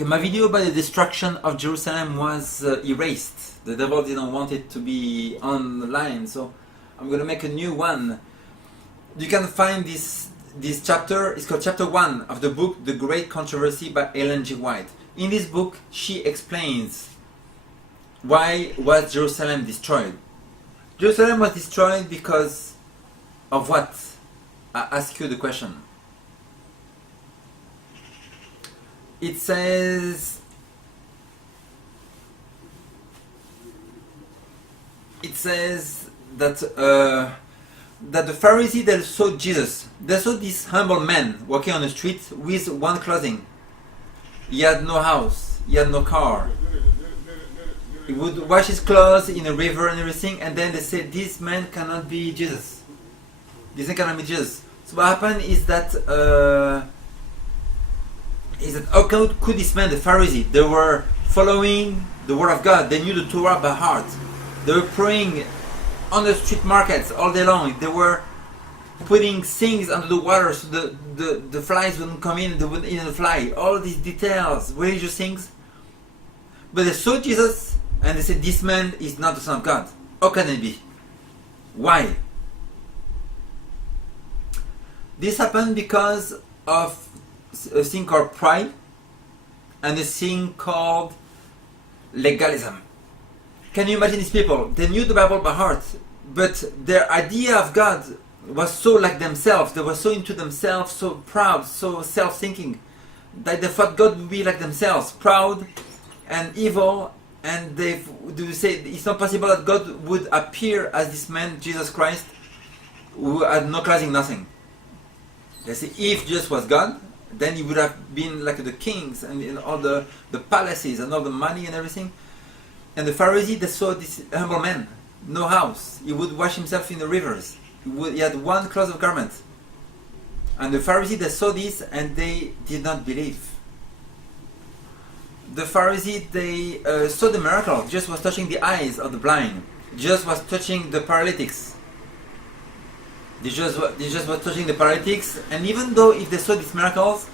Okay, my video about the destruction of Jerusalem was erased. The devil didn't want it to be online, so I'm going to make a new one. You can find this chapter. It's called chapter 1 of the book The Great Controversy by Ellen G. White. In this book, she explains why was Jerusalem destroyed. Jerusalem was destroyed because of what? I ask you the question. It says that the Pharisees, they saw Jesus. They saw this humble man walking on the street with one clothing. He had no house. He had no car. He would wash his clothes in a river and everything, and then they said, this man cannot be Jesus. This man cannot be Jesus. So what happened is that how could this man, the Pharisees, they were following the word of God. They knew the Torah by heart. They were praying on the street markets all day long. They were putting things under the water so the flies wouldn't come in, they wouldn't eat the fly. All these details, religious things. But they saw Jesus and they said, this man is not the Son of God. How can it be? Why? This happened because of a thing called pride and a thing called legalism. Can you imagine these people? They knew the Bible by heart, but their idea of God was so like themselves. They were so into themselves, so proud, so self-thinking, that they thought God would be like themselves, proud and evil, and they say it's not possible that God would appear as this man, Jesus Christ, who had no clothing, nothing. They say if Jesus was God, then he would have been like the kings and in all the palaces and all the money and everything. And the Pharisees, they saw this humble man, no house. He would wash himself in the rivers. He had one cloth of garment. And the Pharisees, they saw this and they did not believe. The Pharisees, they saw the miracle. Jesus was touching the eyes of the blind. Jesus was touching the paralytics. Jesus was touching the paralytics, and even though if they saw these miracles,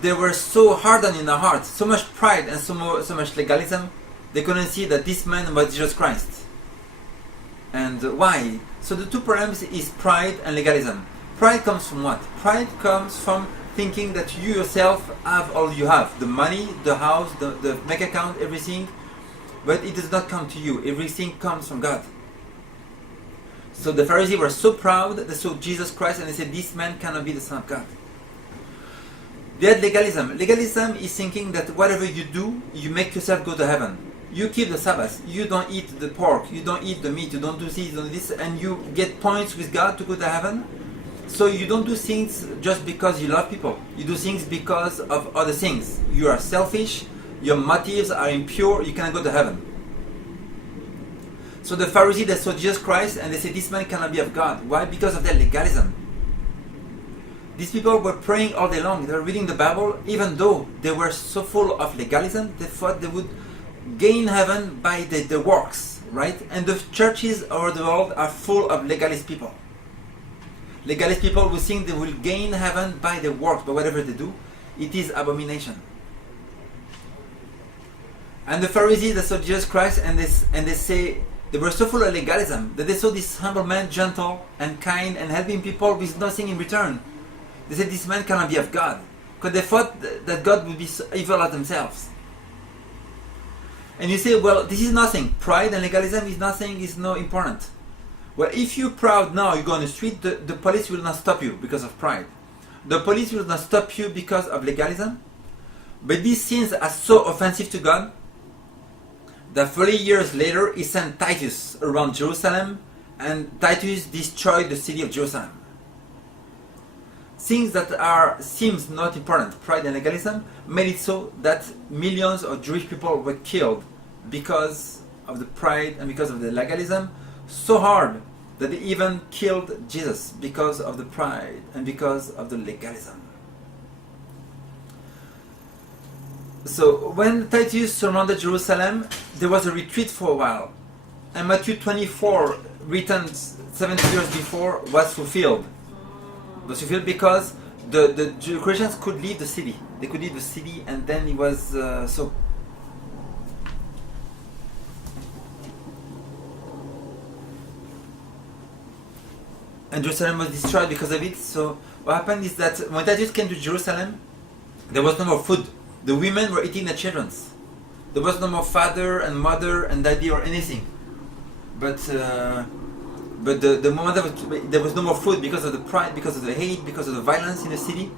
they were so hardened in their hearts, so much pride and so much legalism, they couldn't see that this man was Jesus Christ. And why? So the two problems is pride and legalism. Pride comes from what? Pride comes from thinking that you yourself have all you have. The money, the house, the bank account, everything. But it does not come to you. Everything comes from God. So the Pharisees were so proud, they saw Jesus Christ and they said, this man cannot be the Son of God. They had legalism. Legalism is thinking that whatever you do, you make yourself go to heaven. You keep the Sabbath, you don't eat the pork, you don't eat the meat, you don't do this, you don't do this, and you get points with God to go to heaven. So you don't do things just because you love people. You do things because of other things. You are selfish, your motives are impure, you cannot go to heaven. So the Pharisees, they saw Jesus Christ and they said, this man cannot be of God. Why? Because of their legalism. These people were praying all day long. They were reading the Bible. Even though they were so full of legalism, they thought they would gain heaven by the works, right? And the churches over the world are full of legalist people. Legalist people who think they will gain heaven by the works, but whatever they do, it is abomination. And the Pharisees, they saw Jesus Christ and they say, they were so full of legalism that they saw this humble man, gentle and kind and helping people with nothing in return. They said this man cannot be of God, because they thought that God would be so evil at themselves. And you say, well, this is nothing. Pride and legalism is nothing, is no important. Well, if you're proud now, you go on the street, the police will not stop you because of pride. The police will not stop you because of legalism. But these sins are so offensive to God that 30 years later, he sent Titus around Jerusalem, and Titus destroyed the city of Jerusalem. Things that seems not important, pride and legalism, made it so that millions of Jewish people were killed because of the pride and because of the legalism, so hard that they even killed Jesus because of the pride and because of the legalism. So when Titus surrounded Jerusalem, there was a retreat for a while. And Matthew 24, written 70 years before, was fulfilled. Was fulfilled because the Christians could leave the city. They could leave the city, and then it was so. And Jerusalem was destroyed because of it. So what happened is that when Titus came to Jerusalem, there was no more food. The women were eating their children. There was no more father and mother and daddy or anything. But the moment there was no more food because of the pride, because of the hate, because of the violence in the city,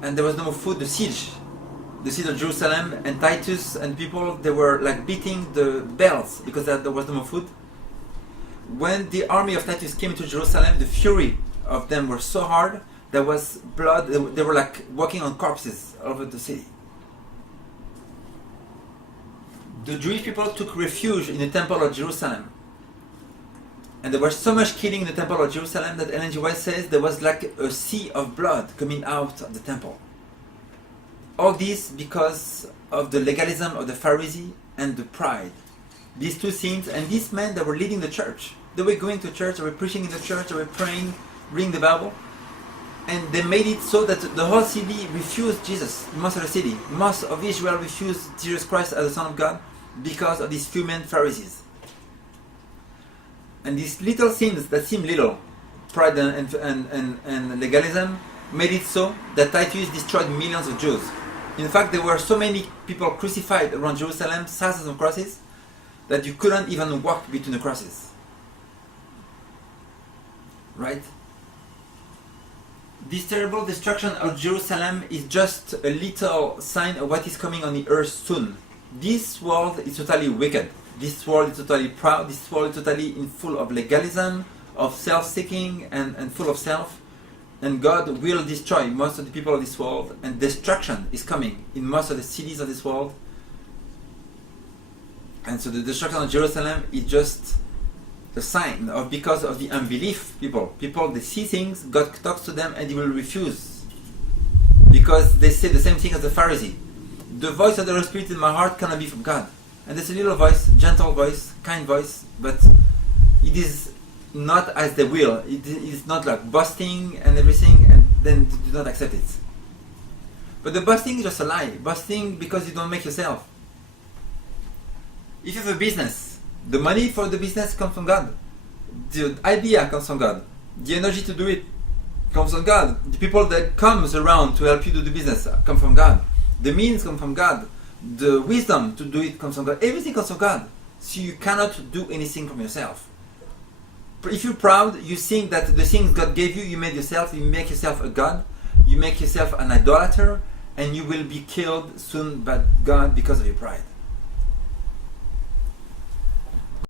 and there was no more food. The siege of Jerusalem, and Titus and people, they were like beating the bells because there was no more food. When the army of Titus came into Jerusalem, the fury of them were so hard. There was blood. They were like walking on corpses all over the city. The Jewish people took refuge in the temple of Jerusalem. And there was so much killing in the temple of Jerusalem that Ellen G. White says there was like a sea of blood coming out of the temple. All this because of the legalism of the Pharisees and the pride. These two things, and these men that were leading the church. They were going to church, they were preaching in the church, they were praying, reading the Bible. And they made it so that the whole city refused Jesus. Most of the city, most of Israel refused Jesus Christ as the Son of God because of these few men Pharisees. And these little sins that seem little, pride and legalism, made it so that Titus destroyed millions of Jews. In fact, there were so many people crucified around Jerusalem, thousands of crosses, that you couldn't even walk between the crosses. Right? This terrible destruction of Jerusalem is just a little sign of what is coming on the earth soon. This world is totally wicked. This world is totally proud. This world is totally full of legalism, of self-seeking, and full of self. And God will destroy most of the people of this world. And destruction is coming in most of the cities of this world. And so the destruction of Jerusalem is just a sign of because of the unbelief people. People, they see things, God talks to them, and they will refuse. Because they say the same thing as the Pharisee. The voice of the Holy Spirit in my heart cannot be from God. And there's a little voice, gentle voice, kind voice, but it is not as they will. It is not like boasting and everything, and then do not accept it. But the boasting is just a lie. Boasting because you don't make yourself. If you have a business, the money for the business comes from God. The idea comes from God. The energy to do it comes from God. The people that comes around to help you do the business come from God. The means come from God. The wisdom to do it comes from God. Everything comes from God. So you cannot do anything from yourself. If you're proud, you think that the things God gave you, you made yourself, you make yourself a God, you make yourself an idolater, and you will be killed soon by God because of your pride.